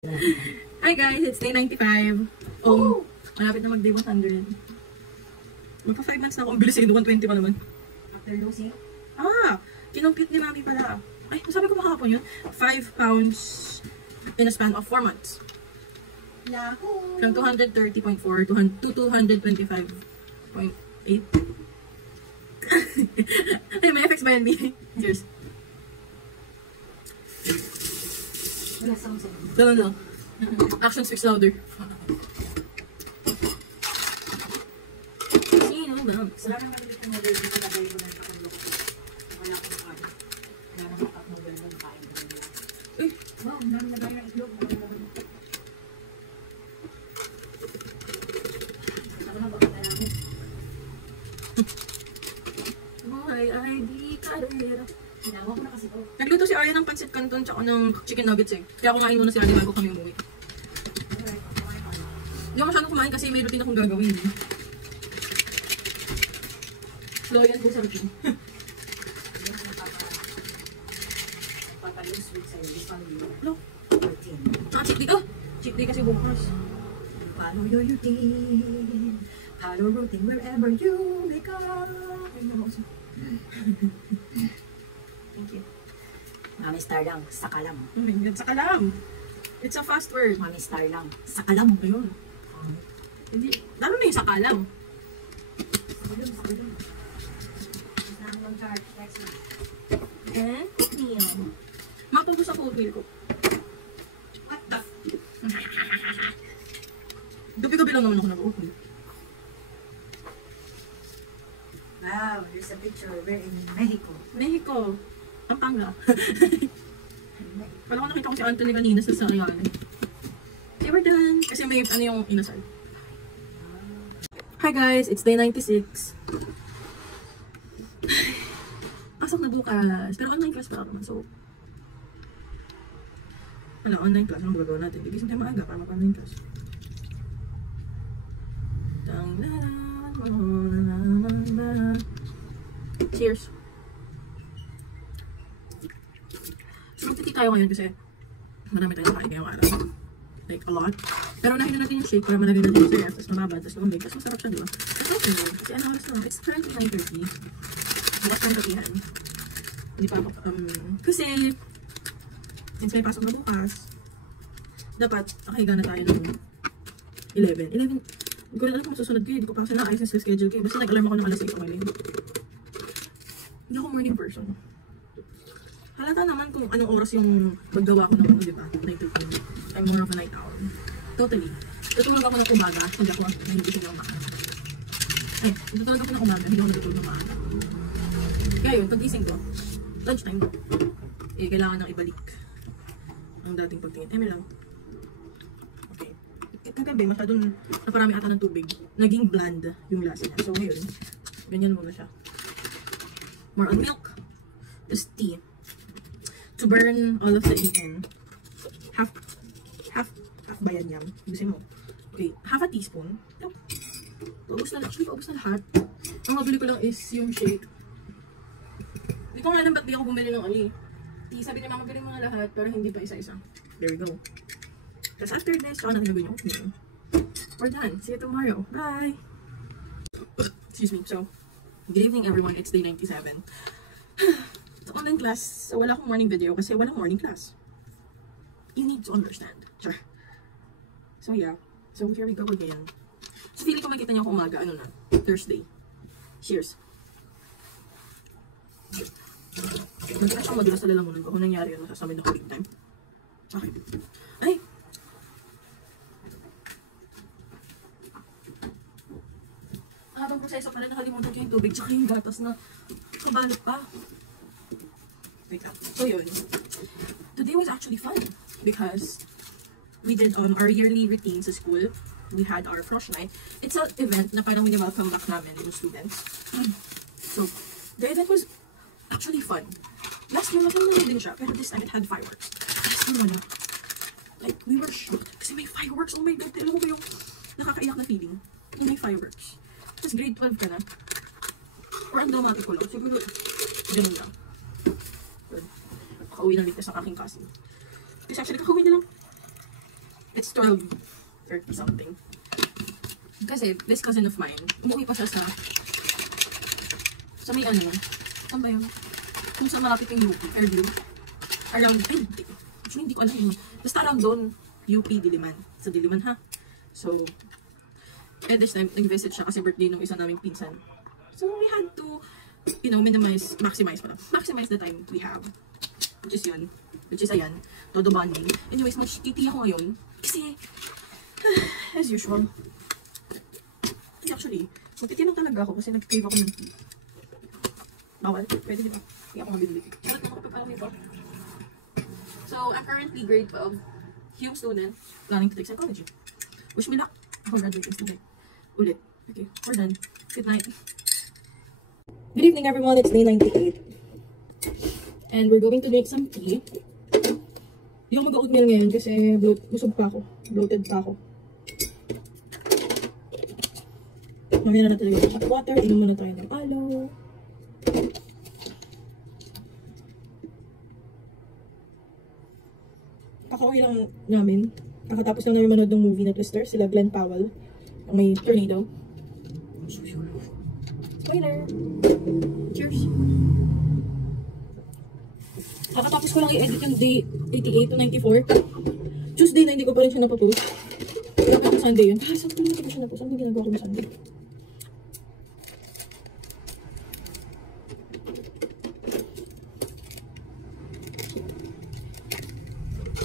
Hi guys, it's day 95. Oh, malapit na mag day 100. Magpa 5 months na ako. Ang bilis eh, 120 pa naman. After losing? Kinumpute ni mami pala. Ay, sabi ko makakapon yun. 5 pounds in a span of 4 months. Yahoo! From 230.4 to 225.8. Ay, may effects ba yan, B? Cheers. Wala sound sa'yo. No. Action speaks louder. Sino ba? Wala nang maliit ng model dito na dahil ko na nakakulok. Wala akong kain. Wala nang makat model ng kain. Wow, nang nagay ng itlog. Ako na baka na lang. Buhay ay di karera. Hinawa ko na kasi ko. Nagluto si Arya ng pancit canton tsaka ng chicken nuggets eh. Kaya kumain muna si Arya bago kami umuwi. Hindi ako masyadong kumain kasi may routine akong gagawin. Slow yan po sa routine. Papalong sweet sa'yo. This one you. Hello? 14. Cheat day. Oh! Cheat day kasi bukas. Follow your routine. Follow routine wherever you may go. Thank you. Mami Star lang, saka lang. Oh my God, sakalam. It's a fast word. Mami Star lang, saka lang. Ayun. Hindi. Lalo na yung sakalam. Saka lang. Nang charge next week. Eh? Mapagod sa oatmeal ko. What the? Gabi-gabi lang naman ako nag-oatmeal. Wow, there's a picture. We're in Mexico. Mexico. Pampanga. Wala ko nakita ko si Anthony kanina sa Sarayane. Okay, we're done. Kasi may ano yung inasal. Hi guys, it's day 96. Pasok na bukas. Pero online class pa ako. So, online class. Anong gagawin natin? Gigising tayo maaga para mag-online class. Cheers. So, magtiti tayo ngayon kasi marami tayong kain ngayong araw. Like, a lot. Pero nahin na natin yung shake para malagay natin yung syrup, tapos mababad, tapos lumamig. Tapos masarap siya, diba? Tapos okay yun. Kasi ano oras na? It's currently 9:30. Bukas tayong katihan. Hindi pa ako, kasi, since may pasok na bukas, dapat, nakahiga na tayo ng 11. Hindi ko rin alam kung susunod ko. Hindi ko pa kasi naayos yung schedule ko. Basta nag-alarm ako ng alas 6 umaling. Hindi ako morning person. Halata naman kung anong oras yung maggawa ko ng ano, diba? 9:30. I'm more of a night owl. Totally. Tutulog ako ng umaga. Hindi ako nahigising ng umaga. Ay, tutulog ako ng umaga. Hindi ako natutulog ng umaga. Kaya yun, pag-gising ko, lunchtime ko. Eh, kailangan nang ibalik ang dating pagtingin. Lang. Okay. Kagabi, masyadong naparami ata ng tubig. Naging bland yung lasa niya. So, ngayon, ganyan muna siya. More on milk. Tapos tea. To burn all of the in. Half ba yan yam? Gusto mo? Okay, half a teaspoon. Yep. Paubos na lahat. Ang mabili ko lang is yung shake. Hindi ko nga alam ba't di ako bumili ng ano eh. Sabi niya, mamabili mo na lahat, pero hindi pa isa-isa. There we go. Tapos after this, tsaka natin gagawin yung oatmeal. We're done. See you tomorrow. Bye! Excuse me. So, good evening everyone. It's day 97. Sa online class, wala akong morning video kasi walang morning class. You need to understand. Sure. So yeah. So here we go again. So feeling ko makita niyo ako umaga, ano na, Thursday. Cheers. Magkita siyang madulas sa lalamunan ko. Kung nangyari yun, masasamid ako big time. Okay. Ay! Habang proseso pala, nakalimutan ko yung tubig tsaka yung gatas na kabalot pa. Wait up. So yun. Today was actually fun because we did our yearly routine sa school. We had our frosh night. It's an event na parang welcome back namin yung students. So, the event was actually fun. Last year, maganda din siya, pero this time it had fireworks. Last year, wala. Like, we were shocked kasi may fireworks. Oh my God, alam mo ba yung nakakaiyak na feeling? Yung may fireworks. Tapos grade 12 ka na. Or ang dramatic ko lang. Siguro, ganun lang. Good. Kakauwi ng ligtas ang aking cousin. Kasi actually, kakauwi niya lang It's 12:30 something. Kasi, this cousin of mine, umuwi pa siya sa may ano lang. Saan ba yun? Kung saan malapit yung UP, Fairview. Around, actually hindi ko alam yun. Basta around doon, UP, Diliman. Sa Diliman ha. So, this time, nag-visit siya kasi birthday nung isa naming pinsan. So, we had to, you know, maximize the time we have. Which is yun. Which is ayan. Todo bonding. Anyways, mag-tea ako ngayon. Kasi, as usual. Actually, mag-tea lang talaga ako kasi nag-crave ako ng tea. Bawal? Pwede diba? Hindi ako mabibili. Bakit ako kapag nito? So, I'm currently grade 12. Hume student. Planning to take psychology. Wish me luck. Ako graduating student. Ulit. Okay, we're done. Good night. Good evening everyone. It's day 98. And we're going to drink some tea. Hindi ako mag-oatmeal ngayon kasi busog pa ako. Bloated pa ako. Mamaya na natin yung hot water. Inom muna tayo ng aloe. Kakauwi lang namin. Kakatapos lang namin manood ng movie na Twister. Sila Glenn Powell. Ang may tornado. Spoiler! Cheers! Kakatapos ko lang i-edit yung day 88 to 94. Tuesday na hindi ko pa rin siya napapost. Kapag na Sunday yun. Ay, saan ko na siya napost? Saan ba ginagawa ko na Sunday?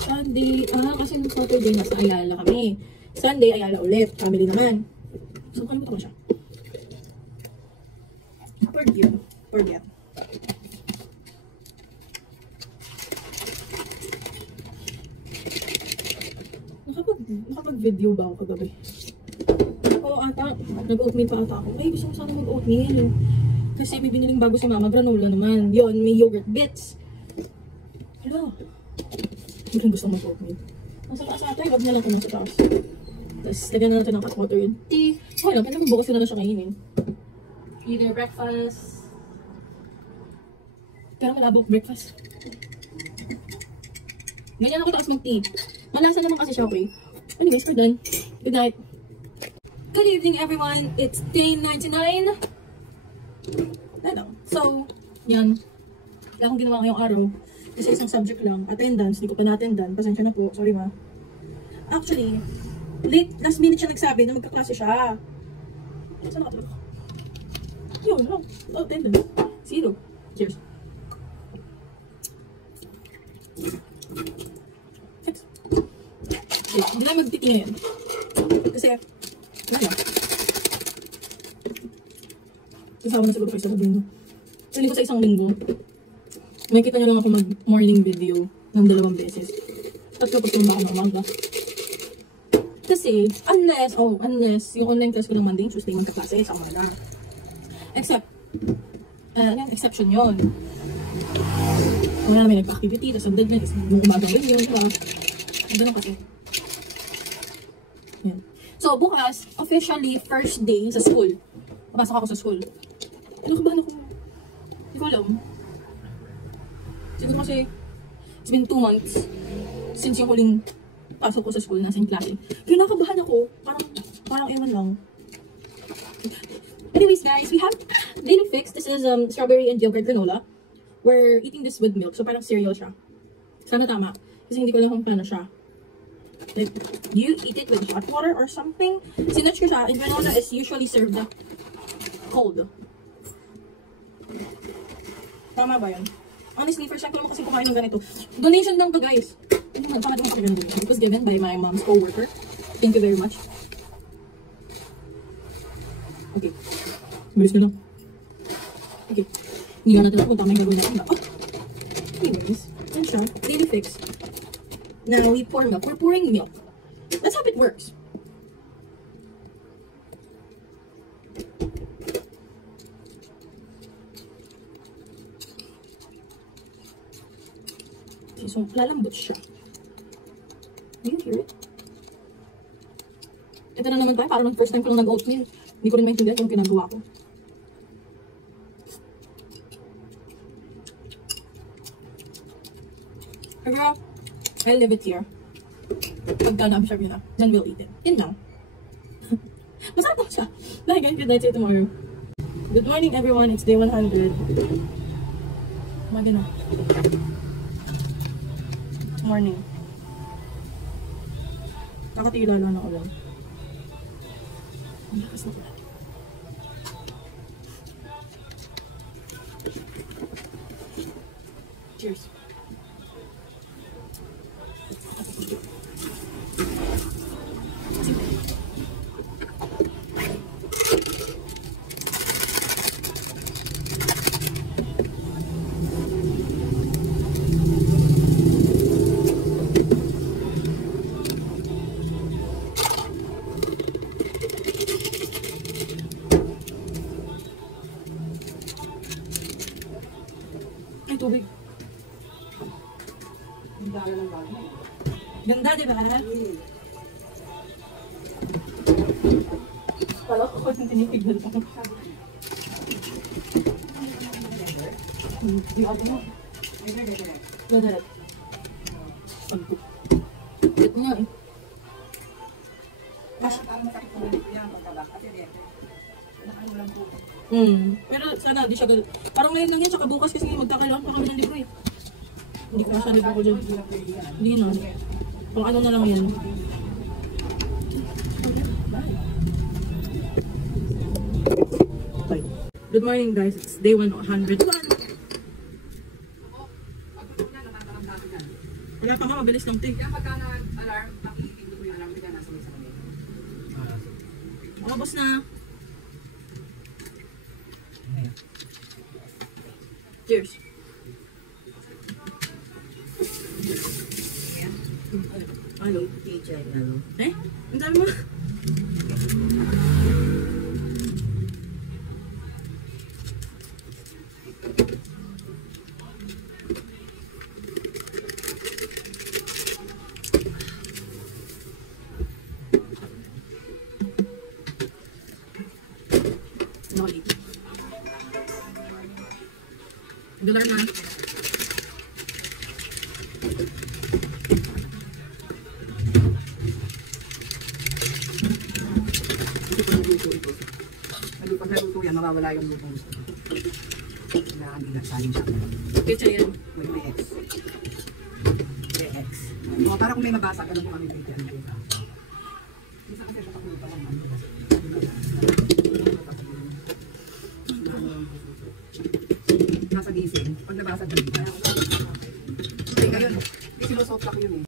Sunday, kasi nung Saturday nasa Ayala kami. Sunday, Ayala ulit. Family naman. So, kalimutan ko na siya. Forget. Nakapag-video ba ako kagabi? Oo, ata. Nag-oatmeal pa ata ako. Ay, gusto ko sana mag-oatmeal. Kasi may biniling bago si mama. Granola naman. Yun, may yogurt bits. Hello. Hindi gusto mag-oatmeal. Nasa taas ata, wag na lang kung nasa taas. Tapos, lagyan na natin ng hot water yun. Tea. Okay lang, pwede bukas na lang siya kainin. Either breakfast. Pero malabo breakfast. Ganyan ako takas mag-tea. Malasa naman kasi siya, okay? Anyways, we're done. Good night. Good evening, everyone. It's day 99. Ano? So, yan. Wala akong ginawa ngayong araw. Kasi isang subject lang. Attendance. Hindi ko pa na-attendan. Pasensya na po. Sorry, ma. Actually, last minute siya nagsabi na magkaklase siya. Saan nakatulog? Yun, no. No attendance. 0. Cheers. Hindi na magtiti ngayon. Kasi, wala. Kasama na siguro kayo sa linggo. Actually ko sa isang linggo, makikita nyo lang ako mag-morning video ng 2 beses. Tatlo pa tumba ako ng umaga. Kasi, unless yung online class ko ng Monday, Tuesday, magkaklase sa umaga. Except, exception yun. Wala namin nagpa-activity, tapos ang deadline, tapos yung umaga yun, diba? Ganun kasi. Yan. So, bukas, officially, first day sa school. Papasok ako sa school. Nakabahan ako. Hindi ko alam. Siguro kasi, it's been 2 months since yung huling pasok ko sa school, nasa yung klase. Kaya nakabahan ako. Parang ewan lang. Anyways, guys, we have daily fix. This is strawberry and yogurt granola. We're eating this with milk. So, parang cereal siya. Sana tama. Kasi hindi ko alam kung paano siya. Like, do you eat it with hot water or something? Sinatch ko siya, and granola is usually served cold. Tama ba yun? Honestly, first time ko naman kasi kumain ng ganito. Donation lang to, guys. Saka doon ko donation. It was given by my mom's co-worker. Thank you very much. Okay. Bilis na lang. Okay. Hindi na natin napunta may gagawin natin. Oh! Anyways, yan siya. Daily fix. Now, we pour milk. We're pouring milk. That's how it works. Okay, so, lalambot siya. Do you hear it? Ito na naman tayo. Parang first time ko lang nag-oatmeal. Hindi ko rin maintindihan kung ginagawa ko. Pero, I leave it here. Pag pagka na-absorb nyo na, then we'll eat it. Yun lang. Masarap lang siya. Like, guys, good night, see you tomorrow. Good morning, everyone. It's day 100. Umaga na. Morning. Nakatila lang ako lang. Ang lakas na pala. Cheers. Ay, tubig. Ganda ng bagay. Ganda, di ba? Kala ko kung tinitignan ako. Di ako mo. Ganda. Pagkuk. Ito nga eh. Parang masakit sa ulit yan pagkabak. Kasi dito. Kailangan mo lang po. Pero sana di siya ganun. Parang ngayon lang yan, tsaka bukas kasi magkakailangan pa kami ng libro eh. Hindi ko masya libro ko dyan. Hindi na. Pang ano na lang yan. Okay. Good morning guys, it's day 101. Wala pa nga, mabilis lang tig. Kaya pagka na-alarm, nakikipin ko yung alarm, bigla nasa may sa kanila. Makabos na. Cheers. Hello. Teacher, ano? Eh? Ang dami mo. Noli. Dollar na. Pag naluto yan, mawawala yung lutong gusto. Kailangan ilasahin siya. Pizza yan. May X. May X. O, para kung may mabasag, alam mo kami dito yan. Isa kasi siya pakulutan ng ano. Nasa gising. Pag nabasag, okay, ngayon. Sinusoft ko yun eh.